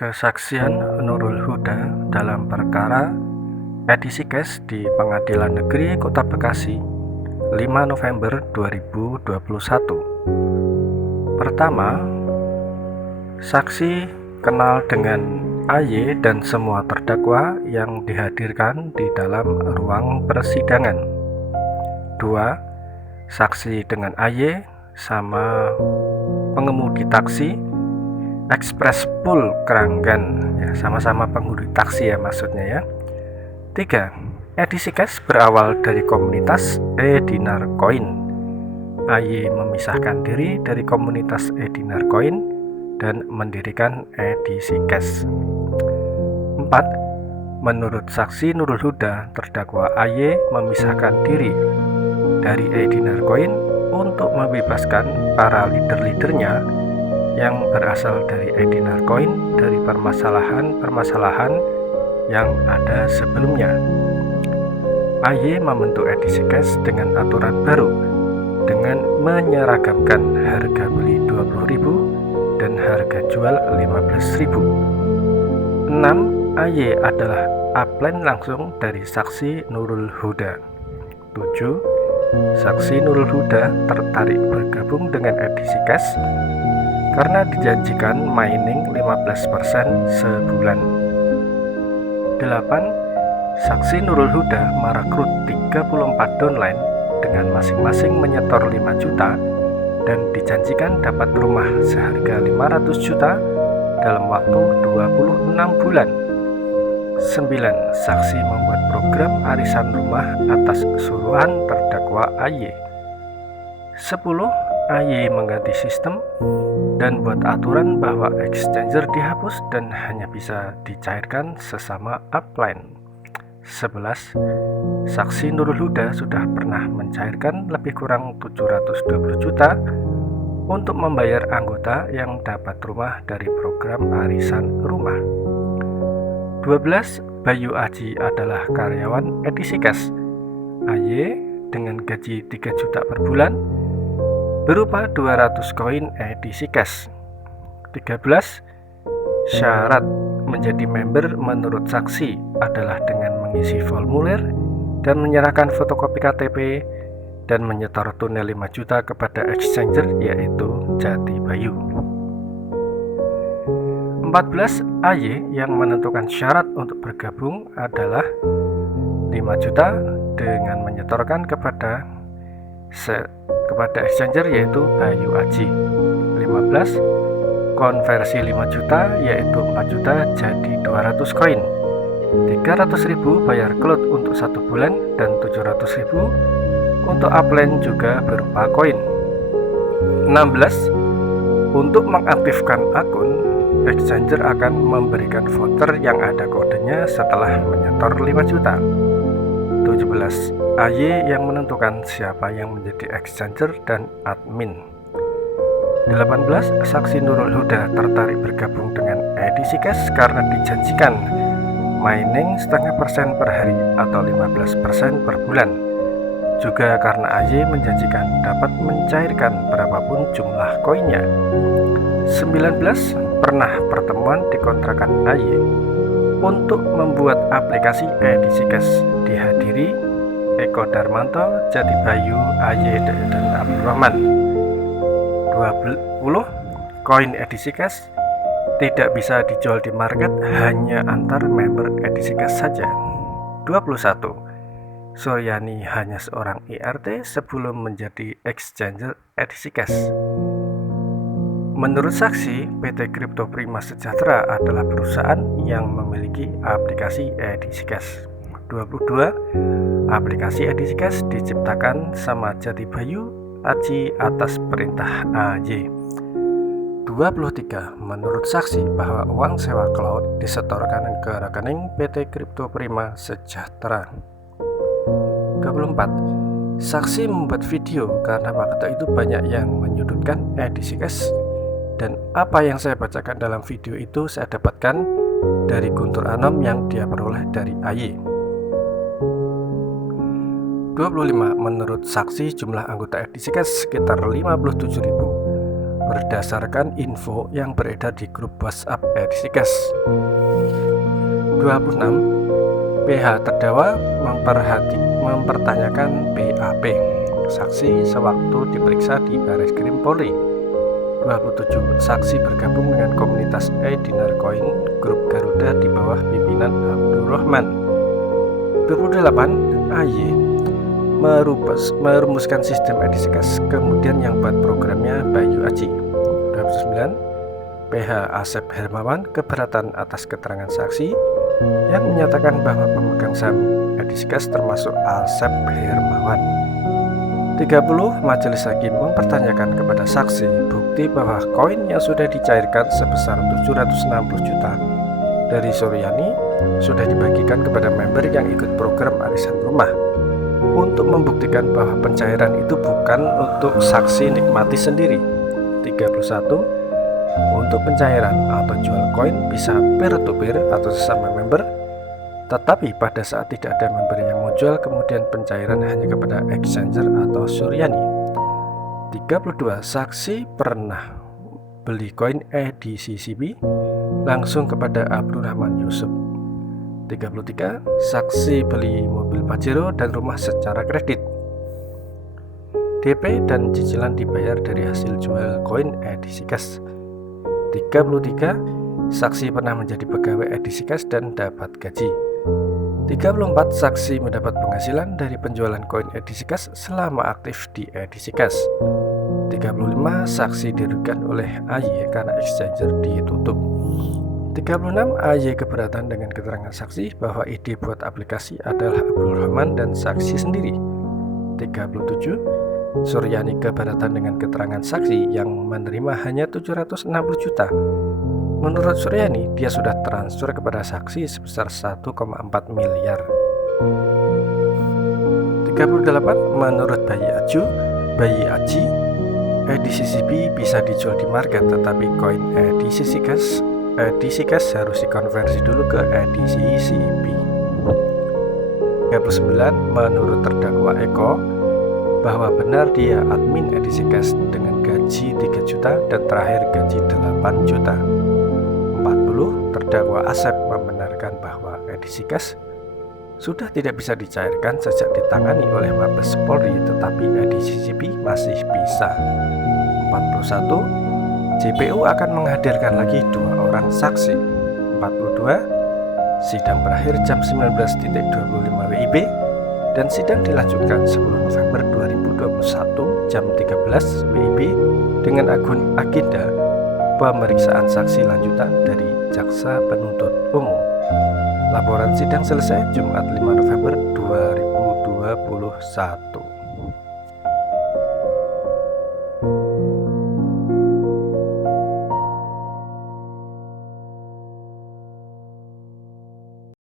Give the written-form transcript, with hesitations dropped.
Kesaksian Nurul Huda dalam perkara edisi kes di Pengadilan Negeri Kota Bekasi 5 November 2021. Pertama, saksi kenal dengan AY dan semua terdakwa yang dihadirkan di dalam ruang persidangan. 2. Saksi dengan AY sama pengemudi taksi Express Pool Keranggan, ya, sama-sama pengemudi taksi ya maksudnya ya. 3. Edisi kes berawal dari komunitas Edinar Koin. AY memisahkan diri dari komunitas Edinar Koin dan mendirikan edisi kes. 4. Menurut saksi Nurul Huda, terdakwa AY memisahkan diri dari Edinar Koin untuk membebaskan para leader-leadernya yang berasal dari Edinar Koin dari permasalahan-permasalahan yang ada sebelumnya. AY membentuk edisi kes dengan aturan baru dengan menyeragamkan harga beli 20.000 dan harga jual 15.000. 6. AY adalah upline langsung dari saksi Nurul Huda. 7. Saksi Nurul Huda tertarik bergabung dengan edisi kes karena dijanjikan mining 15% sebulan. 8. Saksi Nurul Huda merekrut 34 downline dengan masing-masing menyetor 5 juta dan dijanjikan dapat rumah seharga 500 juta dalam waktu 26 bulan. 9. Saksi membuat program arisan rumah atas suruhan terdakwa AY. 10. AY mengganti sistem dan buat aturan bahwa exchanger dihapus dan hanya bisa dicairkan sesama upline. 11. Saksi Nurul Huda sudah pernah mencairkan lebih kurang 720 juta untuk membayar anggota yang dapat rumah dari program arisan rumah. 12. Bayu Aji adalah karyawan edisi kes. AY dengan gaji 3 juta per bulan berupa 200 koin edisi cash. 13. Syarat menjadi member menurut saksi adalah dengan mengisi formulir dan menyerahkan fotokopi KTP dan menyetor tunai 5 juta kepada exchanger yaitu Jati Bayu. 14. AY yang menentukan syarat untuk bergabung adalah 5 juta dengan menyetorkan kepada exchanger yaitu Bayu Aji. 15. Konversi 5 juta yaitu 4 juta jadi 200 koin. 300.000 bayar cloud untuk 1 bulan dan 700.000 untuk upline juga berupa koin. 16. Untuk mengaktifkan akun, exchanger akan memberikan voter yang ada kodenya setelah menyetor 5 juta. 17. AY yang menentukan siapa yang menjadi exchanger dan admin. 18. Saksi Nurul Huda tertarik bergabung dengan edisi kes karena dijanjikan mining 0,5% per hari atau 15% per bulan. Juga karena AY menjanjikan dapat mencairkan berapapun jumlah koinnya. 19. Pernah pertemuan di kontrakan AY untuk membuat aplikasi edisi kes, dihadiri Eko Darmanto, Jati Bayu, AY dan Abdurrahman. 20. Koin edisi kes tidak bisa dijual di market, hanya antar member edisi kes saja. 21. Suryani hanya seorang IRT sebelum menjadi exchanger edisi kes. Menurut saksi, PT Crypto Prima Sejahtera adalah perusahaan yang memiliki aplikasi edisi kes. 22. Aplikasi edisi kes diciptakan sama Jati Bayu Aji atas perintah AY. 23. Menurut saksi bahwa uang sewa cloud disetorkan ke rekening PT Crypto Prima Sejahtera. 24. Saksi membuat video karena waktu itu banyak yang menyudutkan edisi kes, dan apa yang saya bacakan dalam video itu saya dapatkan dari Guntur Anom yang dia peroleh dari AY. 25. Menurut saksi jumlah anggota edisi kes sekitar 57.000. berdasarkan info yang beredar di grup WhatsApp Edisikas. 26. PH terdakwa mempertanyakan BAP, saksi sewaktu diperiksa di Bareskrim Polri. 27. Saksi bergabung dengan komunitas Dinarcoin grup Garuda di bawah pimpinan Abdurrahman. 28. AY merumuskan sistem Edisikas, kemudian yang buat programnya Bayu Aji. 29. PH Asep Hermawan keberatan atas keterangan saksi yang menyatakan bahwa pemegang saham Edisikas termasuk Asep Hermawan. 30. Majelis Hakim mempertanyakan kepada saksi bukti bahwa koin yang sudah dicairkan sebesar 760 juta dari Suryani sudah dibagikan kepada member yang ikut program arisan rumah, untuk membuktikan bahwa pencairan itu bukan untuk saksi nikmati sendiri. 31. Untuk pencairan atau jual koin bisa peer to peer atau sesama member, tetapi pada saat tidak ada member yang mau jual, kemudian pencairan hanya kepada exchanger atau Suryani. 32. Saksi pernah beli koin EDCCB langsung kepada Abdurrahman Yusuf. 33. Saksi beli mobil Pajero dan rumah secara kredit. DP dan cicilan dibayar dari hasil jual koin Edisikas. 33. Saksi pernah menjadi pegawai Edisikas dan dapat gaji. 34. Saksi mendapat penghasilan dari penjualan koin Edisikas selama aktif di Edisikas. 35. Saksi dirugikan oleh AY karena exchanger ditutup. 36. AY keberatan dengan keterangan saksi bahwa ide buat aplikasi adalah Abdurrahman dan saksi sendiri. 37. Suryani keberatan dengan keterangan saksi yang menerima hanya 760 juta. Menurut Suryani, dia sudah transfer kepada saksi sebesar 1,4 miliar. 38. Menurut Bayi Aji, EDCCB bisa dijual di market, tetapi koin Edisikas harus dikonversi dulu ke EDCCB. 39. Menurut terdakwa Eko, bahwa benar dia admin Edisikas dengan gaji 3 juta dan terakhir gaji 8 juta. 40. Terdakwa Asep membenarkan bahwa Edisikas sudah tidak bisa dicairkan sejak ditangani oleh Mabes Polri, tetapi EDCCB masih bisa. 41. JPU akan menghadirkan lagi 2 orang saksi. 42. Sidang berakhir jam 19.25 WIB dan sidang dilanjutkan 10 November 2021 jam 13 WIB dengan agenda pemeriksaan saksi lanjutan dari Jaksa Penuntut Umum. Laporan sidang selesai Jumat 5 November 2021.